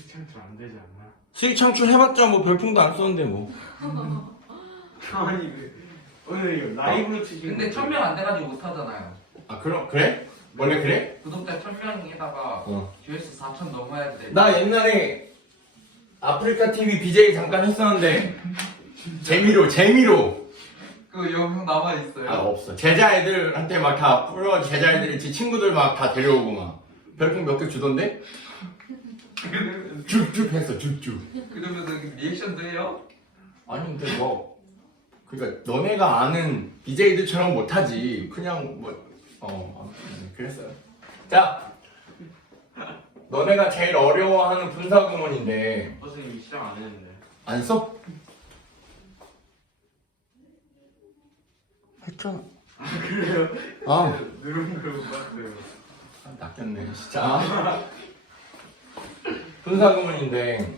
창출 안 되지 않나? 수익 창출 해봤자 뭐 별풍도 안 썼는데 뭐. 아니 그 오늘 이거 라이브로 치시는 근데 거지? 천명 안 돼가지고 못 하잖아요. 아 그럼 그래? 원래 그래? 구독자 천 명에다가 어. 조회수 4천 넘어야 돼. 나 옛날에 아프리카 TV BJ 잠깐 했었는데 재미로 재미로 그 영상 남아 있어요. 아 없어 제자 애들한테 막 다 풀어 제자 애들이 지 친구들 막 다 데려오고 막 별풍 몇 개 주던데 쭉쭉 했어 쭉쭉 그러면서 리액션도 해요? 아니 근데 뭐 그러니까 너네가 아는 BJ들처럼 못하지. 그냥 뭐어 아무튼 그랬어요. 자 너네가 제일 어려워하는 분사구문인데. 선생님이 시작 안 했는데. 안 써? 했잖아. 그래요? 아. 누른 걸못 봤어요. 아, 낚였네 진짜 분사구문인데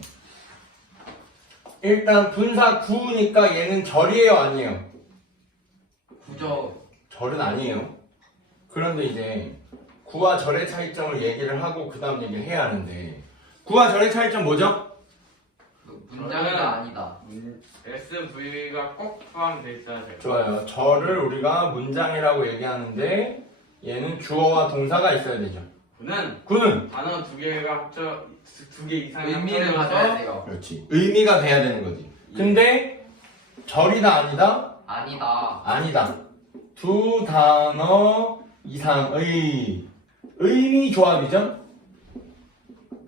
일단 분사 구니까 얘는 절이에요 아니에요? 구저 절은 아니에요 그런데 이제 구와 절의 차이점을 얘기를 하고 그 다음 얘기를 해야 하는데 구와 절의 차이점 뭐죠? 그 문장이다 아니다. 문- SV가 꼭 포함돼 있어야 돼요 좋아요 절을 우리가 문장이라고 얘기하는데 얘는 주어와 동사가 있어야 되죠 구는 구는 단어 두 개가 합쳐 두 개 이상이 의미를 가져야 돼요. 그렇지 의미가 돼야 되는 거지 근데 절이다 아니다? 아니다. 아니다. 두 단어 이상의 의미 조합이죠?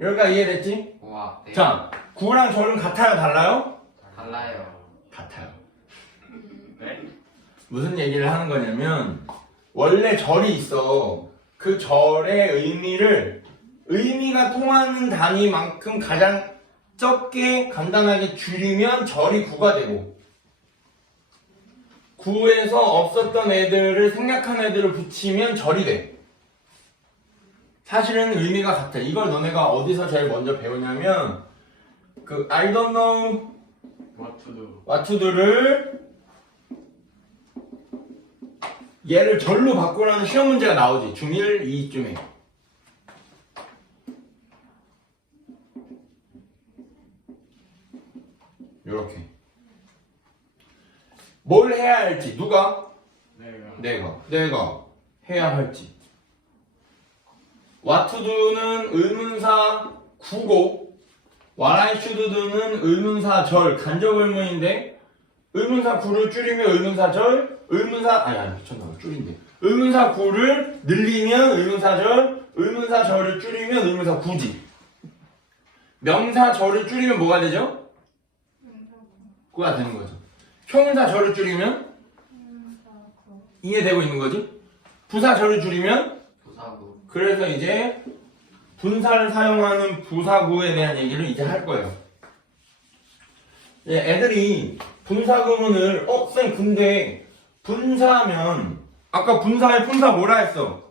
여기가 이해됐지? 와, 네. 자, 구랑 절은 같아요, 달라요? 달라요. 같아요. 네? 무슨 얘기를 하는 거냐면 원래 절이 있어. 그 절의 의미를 의미가 통하는 단위만큼 가장 적게 간단하게 줄이면 절이 구가 되고 구에서 없었던 애들을 생략한 애들을 붙이면 절이 돼. 사실은 의미가 같아. 이걸 너네가 어디서 제일 먼저 배우냐면 그 I don't know What to do what to do를 얘를 절로 바꾸라는 시험 문제가 나오지. 중1, 2쯤에. 요렇게. 뭘 해야 할지, 누가? 내가 내가. 내가 해야 할지. what to do는 의문사 구고, what I should do는 의문사 절, 간접 의문인데, 의문사 구를 줄이면 의문사 절, 의문사, 아니, 아니, 미쳤나, 줄인데. 의문사 구를 늘리면 의문사 절, 의문사 절을 줄이면 의문사 구지. 명사 절을 줄이면 뭐가 되죠? 구가 되는 거죠. 형사 절을 줄이면 이해되고 있는 거지? 부사 절을 줄이면 부사구. 그래서 이제 분사를 사용하는 부사구에 대한 얘기를 이제 할 거예요. 예, 애들이 분사구문을 어, 쌤 근데 분사하면 아까 분사의 분사 뭐라 했어?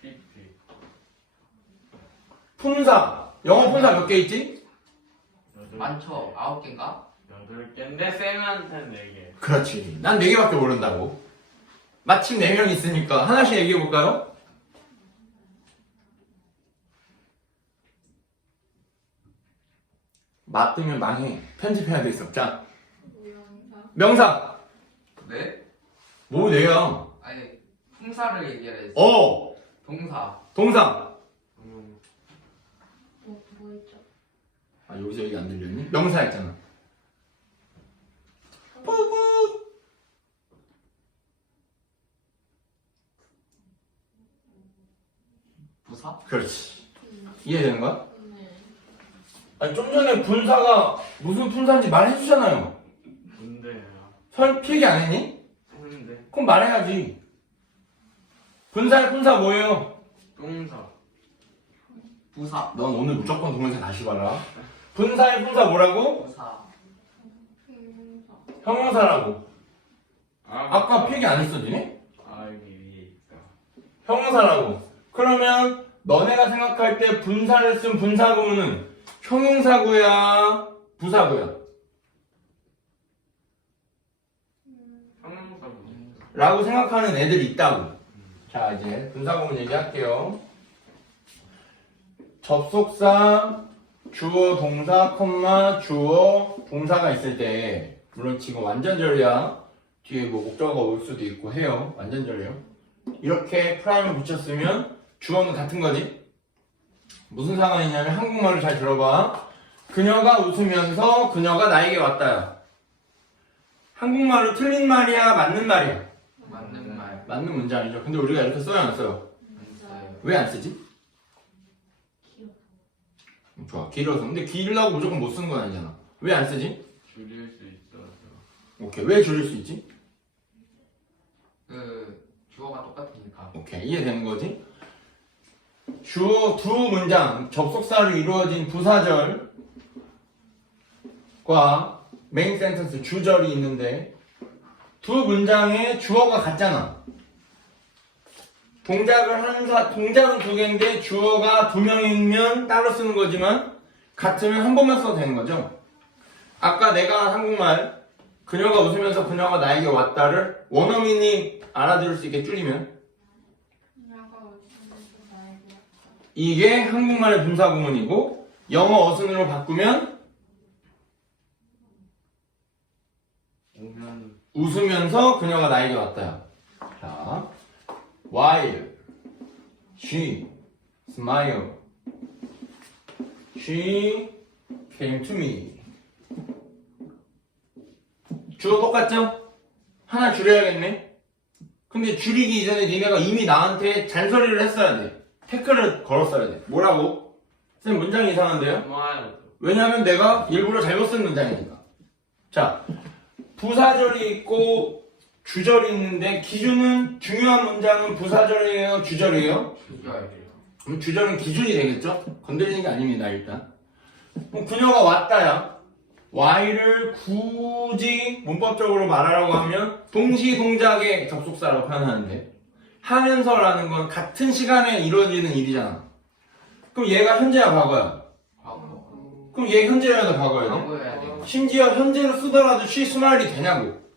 PP 분사 영어 분사 몇 개 있지? 많죠? 아홉 개인가? 여덟 개인데 쌤한테는 네 개. 그렇지. 난네 개밖에 모른다고. 마침 네명 있으니까 하나씩 얘기해 볼까요? 맞으면 망해. 편집해야 돼 있어. 자, 명사. 네? 뭐 네야? 아니, 품사를 얘기해야지. 어, 동사. 동사. 음, 뭐, 뭐 있죠? 아 여기서 얘기 안 들렸니? 명사 있잖아. 뿌뿌. 부사? 그렇지. 이해되는 거야? 네. 아니 좀 전에 분사가 무슨 분사인지 말해주잖아요. 설 필기 안 했니? 했는데 그럼 말해야지. 분사의 분사 뭐예요? 똥사 부사. 넌 오늘 무조건 동영상 다시 봐라. 분사의 분사 뭐라고? 부사. 형용사. 형용사라고. 아, 아까 필기 안 했어, 니네? 아 여기 위에 있다 형용사라고. 그러면 너네가 생각할 때 분사를 쓴 분사구문은 형용사구야, 부사구야? 형용사 뭐 라고 생각하는 애들이 있다고. 자, 이제 분사구문 얘기할게요. 접속사, 주어 동사 콤마 주어 동사가 있을 때 물론 지금 완전 절이야. 뒤에 뭐 목적어가 올 수도 있고 해요. 완전 절이요. 이렇게 프라임을 붙였으면 주어는 같은 거지. 무슨 상관이냐면 한국말을 잘 들어봐. 그녀가 웃으면서 그녀가 나에게 왔다야 한국말로 틀린 말이야 맞는 말이야 맞는 문장이죠 근데 우리가 이렇게 써야 안 써요. 왜 안 쓰지? 좋아 길어서 근데 길라고 무조건 못 쓰는 건 아니잖아 왜 안 쓰지? 줄일 수 있어서. 오케이 왜 줄일 수 있지? 그 주어가 똑같으니까. 오케이 이해되는 거지? 주어 두 문장 접속사로 이루어진 부사절과 메인 센텐스 주절이 있는데 두 문장에 주어가 같잖아 동작을 하는 사 동작은 두 개인데 주어가 두 명이면 따로 쓰는 거지만 같으면 한 번만 써도 되는 거죠 아까 내가 한 한국말 그녀가 웃으면서 그녀가 나에게 왔다를 원어민이 알아들을 수 있게 줄이면. 이게 한국말의 분사 구문이고 영어 어순으로 바꾸면 웃으면서 그녀가 나에게 왔다야. 자, while she smiled, she came to me. 주어 똑같죠? 하나 줄여야겠네. 근데 줄이기 이전에 니네가 이미 나한테 잔소리를 했어야 돼. 태클을 걸었어야 돼. 뭐라고? 쌤 문장이 이상한데요? 왜냐하면 내가 일부러 잘못 쓴 문장이니까. 자, 부사절이 있고 주절이 있는데 기준은 중요한 문장은 부사절이에요, 주절이에요? 주절. 그럼 주절은 기준이 되겠죠? 건드리는 게 아닙니다, 일단. 그럼 그녀가 왔다야. Y를 굳이 문법적으로 말하라고 하면 동시 동작의 접속사라고 표현하는데 하면서라는 건 같은 시간에 이루어지는 일이잖아. 그럼 얘가 현재야, 과거야? 과거. 그럼 얘 현재여야 돼, 과거야 돼. 심지어 현재로 쓰더라도 she 스마일이 되냐고.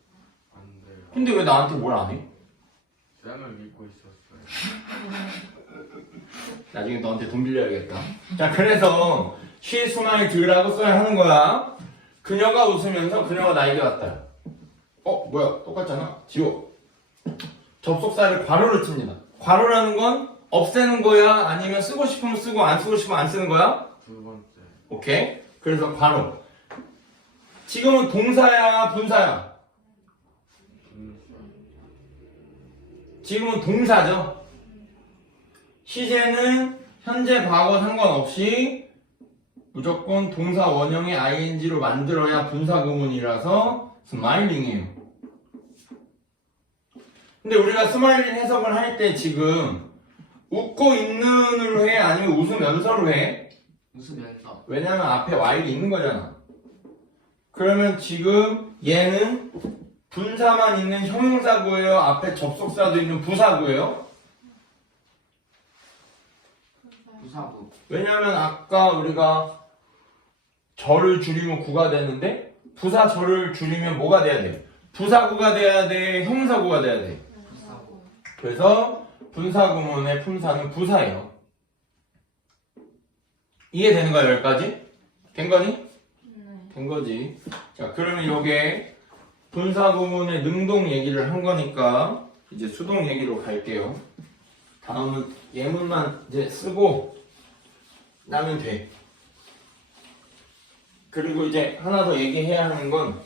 근데 왜 나한테 뭘 안 해? 쌤을 믿고 있었어요. 나중에 너한테 돈 빌려야겠다. 자, 그래서 she smiled,라고 써야 하는 거야. 그녀가 웃으면서 그녀가 나에게 왔다. 어, 뭐야? 똑같잖아. 지워. 접속사를 괄호를 칩니다. 괄호라는 건 없애는 거야? 아니면 쓰고 싶으면 쓰고 안 쓰고 싶으면 안 쓰는 거야? 두 번째. 오케이? 그래서 괄호. 지금은 동사야, 분사야? 분사. 지금은 동사죠. 시제는 현재 과거 상관없이 무조건 동사 원형의 ing로 만들어야 분사 구문이라서 스마일링이에요. 근데 우리가 스마일링 해석을 할 때 지금 웃고 있는으로 해 아니면 웃으면서로 해? 웃으면서. 왜냐면 앞에 y이 있는 거잖아. 그러면 지금 얘는 분사만 있는 형용사고예요. 앞에 접속사도 있는 부사고예요. 부사부. 왜냐면 아까 우리가 절을 줄이면 구가 되는데 부사 절을 줄이면 뭐가 돼야 돼? 부사구가 돼야 돼? 형사구가 돼야 돼? 부사구. 그래서 분사구문의 품사는 부사예요. 이해되는 거야 여기까지? 된 거니? 네. 된 거지. 자, 그러면 요게 분사 구문의 능동 얘기를 한 거니까 이제 수동 얘기로 갈게요. 다음은 예문만 이제 쓰고 나면 돼. 그리고 이제 하나 더 얘기해야 하는 건,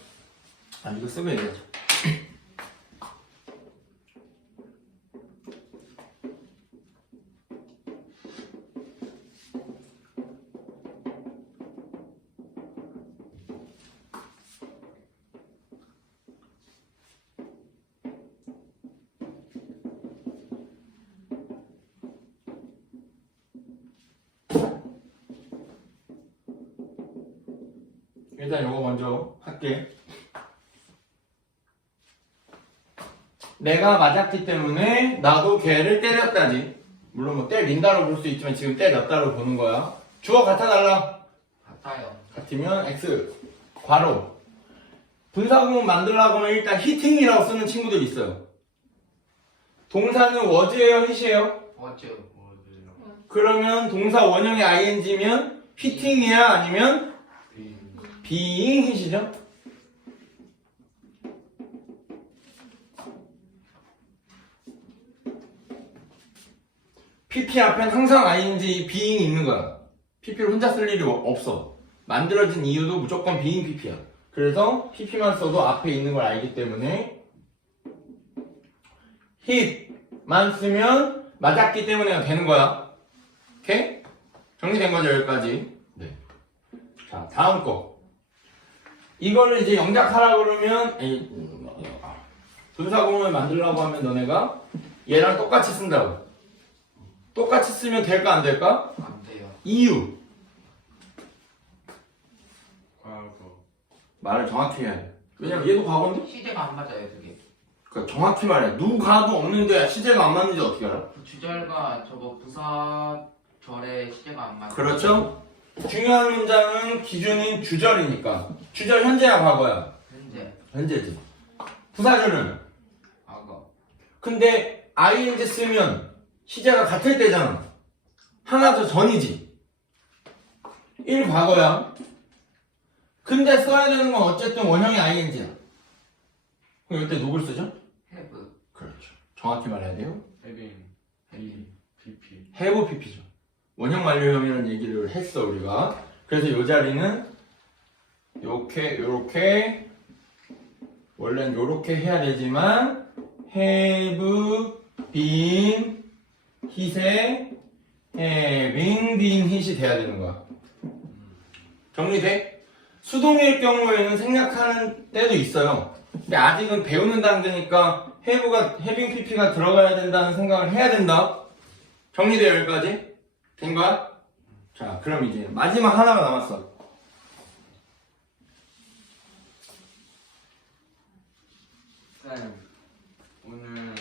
아, 이거 쓰고 얘기 일단 요거 먼저 할게. 내가 맞았기 때문에 나도 걔를 때렸다지. 물론 뭐 때린다로 볼 수 있지만 지금 때렸다로 보는 거야. 주어 같아 달라. 같아요. 같으면 X. 괄호. 분사구문 만들려고 하면 일단 히팅이라고 쓰는 친구들 있어요. 동사는 hit이에요? 어쭈. 어디요? 그러면 동사 원형의 ing면 히팅이야 아니면 비. Being hit이죠? PP 앞엔 항상 ing, being 있는 거야. PP를 혼자 쓸 일이 없어. 만들어진 이유도 무조건 being PP야. 그래서 PP만 써도 앞에 있는 걸 알기 때문에 hit만 쓰면 맞았기 때문에 되는 거야. 오케이? 정리된 거죠, 여기까지. 네. 자, 다음 거. 이거를 이제 영작하라 그러면, 이, 음, 분사공을 만들려고 하면 너네가 얘랑 똑같이 쓴다고. 똑같이 쓰면 될까, 안 될까? 안 돼요. 이유. 과거. 말을 정확히 해야 돼. 왜냐면 얘도 과거인데? 시제가 안 맞아요, 그게. 그러니까 정확히 말해. 누가도 없는데 시제가 안 맞는지 어떻게 알아? 그 주절과 저거 부사절의 시제가 안 맞아요. 그렇죠? 중요한 문장은 기준인 주절이니까. 주절 현재야, 과거야? 현재, 현재지. 부사절은? 과거. 근데 ing 쓰면 시제가 같을 때잖아. 하나 더 전이지. 1 과거야. 근데 써야 되는 건 어쨌든 원형이 ing야. 그럼 이때 누굴 쓰죠? have, 그렇죠. 정확히 말해야 돼요. 헤빙. have. PP. have pp죠. 원형 완료형이라는 얘기를 했어 우리가. 그래서 이 자리는 요렇게 요렇게 원래는 요렇게 해야 되지만 have been hit에 having been hit이 돼야 되는 거야. 정리돼? 수동일 경우에는 생략하는 때도 있어요. 근데 아직은 배우는 단계니까 have가 having pp가 들어가야 된다는 생각을 해야 된다. 정리돼요 여기까지? 된 거야? 자 그럼 이제 마지막 하나가 남았어. 쌤. 오늘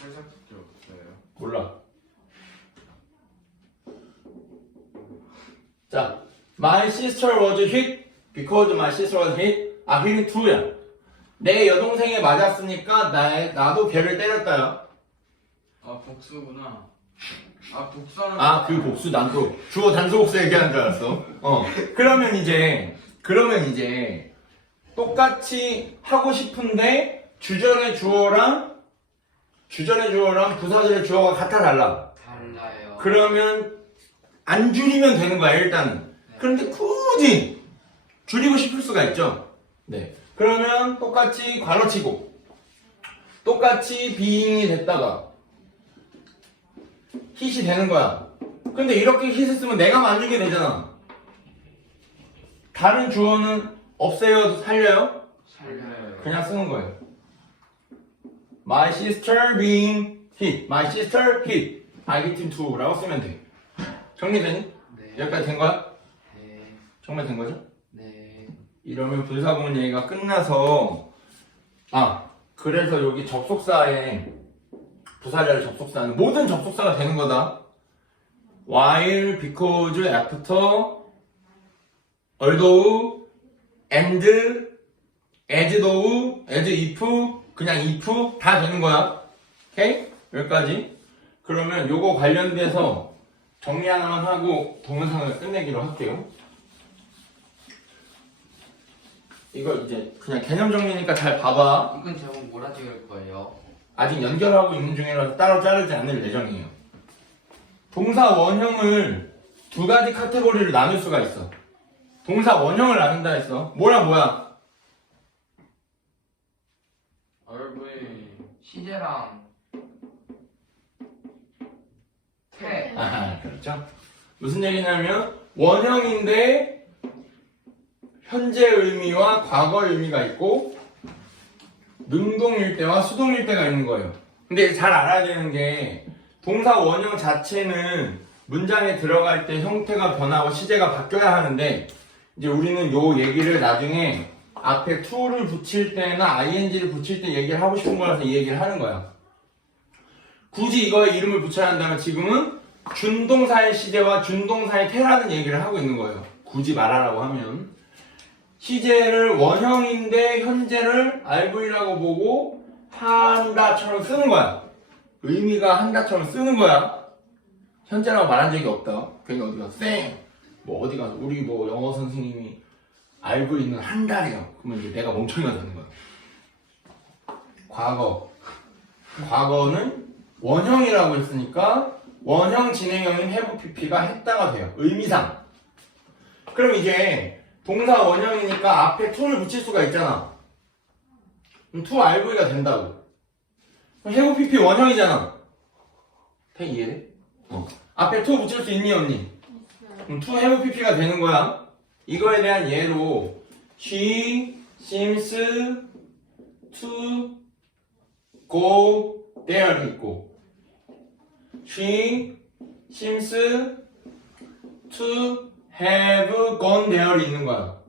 설상 숙제 없어요. 몰라. 자, my sister was hit because my sister was hit. 아, hit은 to야. 내 여동생이 맞았으니까 나, 나도 걔를 때렸다요. 아 복수구나. 아 복수하는. 아, 그 복수 난또 주어 단수 복수 얘기하는 줄 알았어. 어. 그러면 이제, 그러면 이제 똑같이 하고 싶은데 주절의 주어랑 주절의 주어랑 부사절의 주어가 같아 달라. 달라요. 그러면 안 줄이면 되는 거야 일단은 그런데 굳이 줄이고 싶을 수가 있죠. 네. 그러면 똑같이 괄호치고 똑같이 비잉이 됐다가 hit이 되는 거야. 근데 이렇게 hit을 쓰면 내가 만들게 되잖아. 다른 주어는 없애요 살려요? 살려요. 그냥 쓰는 거예요. My sister being hit. My sister hit. I him too 라고 쓰면 돼 정리되니? 네. 여기까지 된 거야? 네. 정말 된 거죠? 네. 이러면 분사구문 얘기가 끝나서 아 그래서 여기 접속사에 부사절 접속사는 모든 접속사가 되는 거다 while, because, after, although, and, as though, as if, 그냥 if 다 되는 거야 오케이? 여기까지 그러면 요거 관련돼서 정리 하나만 하고 동영상을 끝내기로 할게요 이거 이제 그냥 개념 정리니까 잘 봐봐. 이건 제목 뭐라 찍을 거예요? 아직 연결하고 있는 중이라서 따로 자르지 않을 예정이에요. 동사 원형을 두 가지 카테고리를 나눌 수가 있어. 동사 원형을 나눈다 했어. 뭐야 뭐야? 얼굴이. 시제랑 태. 아 그렇죠. 무슨 얘기냐면 원형인데 현재 의미와 과거 의미가 있고 능동일 때와 수동일 때가 있는 거예요. 근데 잘 알아야 되는 게 동사 원형 자체는 문장에 들어갈 때 형태가 변하고 시제가 바뀌어야 하는데 이제 우리는 요 얘기를 나중에 앞에 to를 붙일 때나 ing를 붙일 때 얘기를 하고 싶은 거라서 이 얘기를 하는 거야. 굳이 이거에 이름을 붙여야 한다면 지금은 준동사의 시제와 준동사의 태라는 얘기를 하고 있는 거예요. 굳이 말하라고 하면 시제를 원형인데 현재를 RV라고 보고 한다처럼 쓰는 거야. 의미가 한다처럼 쓰는 거야. 현재라고 말한 적이 없다. 괜히 어디가 쌩. 뭐 어디 가서 우리 뭐 영어 선생님이 알고 있는 한 달이요. 그러면 이제 내가 멍청이가 되는 거야. 과거. 과거는 원형이라고 했으니까 원형 진행형인 have pp가 했다가 돼요. 의미상. 그럼 이제 동사 원형이니까 앞에 to를 붙일 수가 있잖아. 그럼 to RV가 된다고. 그럼 have pp 원형이잖아. 다 이해돼? 어. 앞에 to 붙일 수 있니? 있어요. 그럼 to have pp가 되는 거야. 이거에 대한 예로 she seems to go there 있고 she seems to have gone there 있는 거야.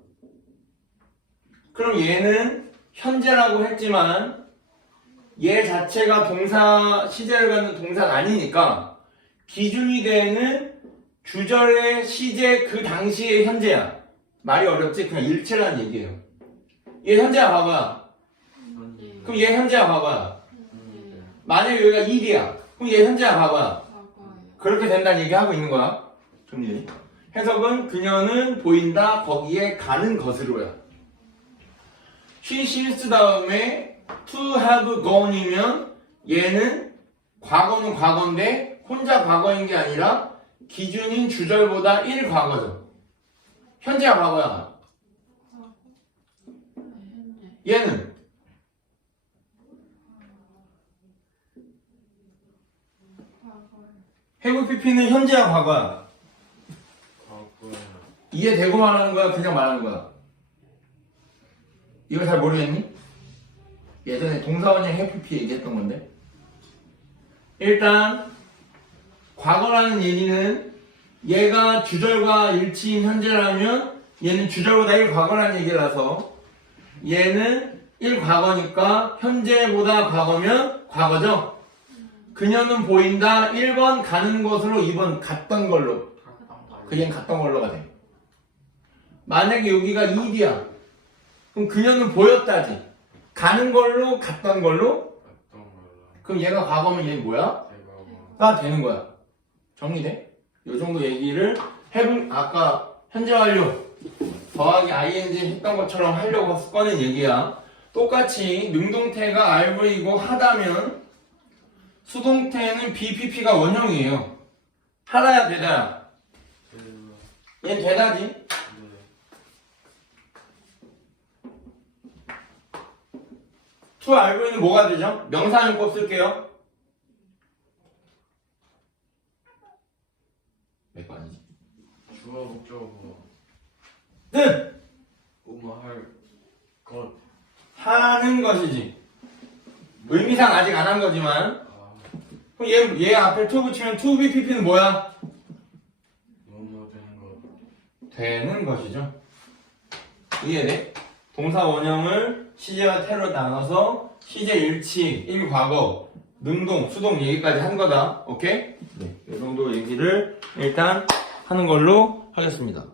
그럼 얘는 현재라고 했지만 얘 자체가 동사 시제를 갖는 동사가 아니니까 기준이 되는 주절의 시제 그 당시의 현재야. 말이 어렵지? 그냥 일체란 얘기예요. 얘 현재야 봐봐. 그럼 얘 현재야 봐봐. 만약에 여기가 일이야. 그럼 얘 현재야 봐봐. 과거예요. 그렇게 된다는 얘기 하고 있는 거야. 정리. 해석은 그녀는 보인다 거기에 가는 것으로야. she seems 다음에 to have gone이면 얘는 과거는 과거인데 혼자 과거인 게 아니라 기준인 주절보다 1 과거죠. 현재가 과거야. 과거. 네, 현재. 얘는 have pp는 현재야 과거야. 과거야. 이해되고 말하는 거야 그냥 말하는 거야 이거 잘 모르겠니? 예전에 동사원형 해피피 얘기했던 건데 일단 과거라는 얘기는 얘가 주절과 일치인 현재라면 얘는 주절보다 1 과거라는 얘기라서 얘는 1 과거니까 현재보다 과거면 과거죠? 그녀는 보인다 1번 가는 것으로 2번 갔던 걸로 그 얘는 갔던 걸로가 돼. 만약에 여기가 2이야. 그럼 그녀는 보였다지. 가는 걸로 갔던 걸로? 그럼 얘가 과거면 얘는 뭐야? 가 되는 거야. 정리돼? 요 정도 얘기를 해본 아까 현재 완료 더하기 ing 했던 것처럼 하려고 꺼낸 얘기야. 똑같이 능동태가 RV이고 하다면 수동태는 BPP가 원형이에요. 하나야 되다야. 그, 얘는 되다지. 네. 투 알고 있는 뭐가 되죠? 명사용법 쓸게요. 몇거 아니지? 주어 목적어. 는 음할 것. 하는 것이지. 의미상 아직 안 한 거지만. 아, 그럼 얘, 얘 앞에 to 붙이면 to be pp는 뭐야? 뭐뭐 되는 것. 되는 것이죠. 이해돼? 동사 원형을 시제와 태로 나눠서 시제 일치, 일과거, 능동, 수동 얘기까지 한 거다. 오케이? 네. 이 정도 얘기를 일단 하는 걸로 하겠습니다.